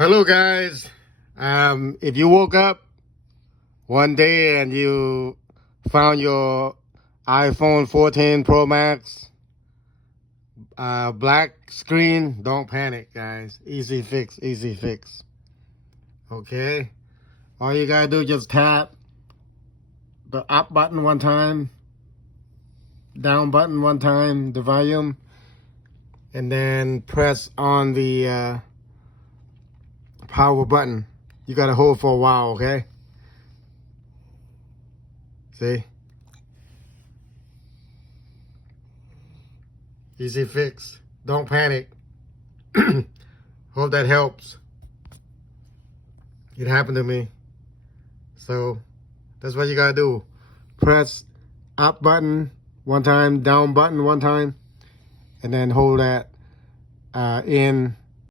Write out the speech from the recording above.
Hello guys. If you woke up one day and you found your iPhone 14 Pro Max black screen, don't panic guys. Easy fix, easy fix. Okay? All you gotta do is just tap the up button one time, down button one time, the volume, and then press on the power button. You gotta hold for a while, okay? See? Easy fix. Don't panic. Hope that helps. It happened to me. So that's what you gotta do. Press up button one time, down button one time, and then hold that in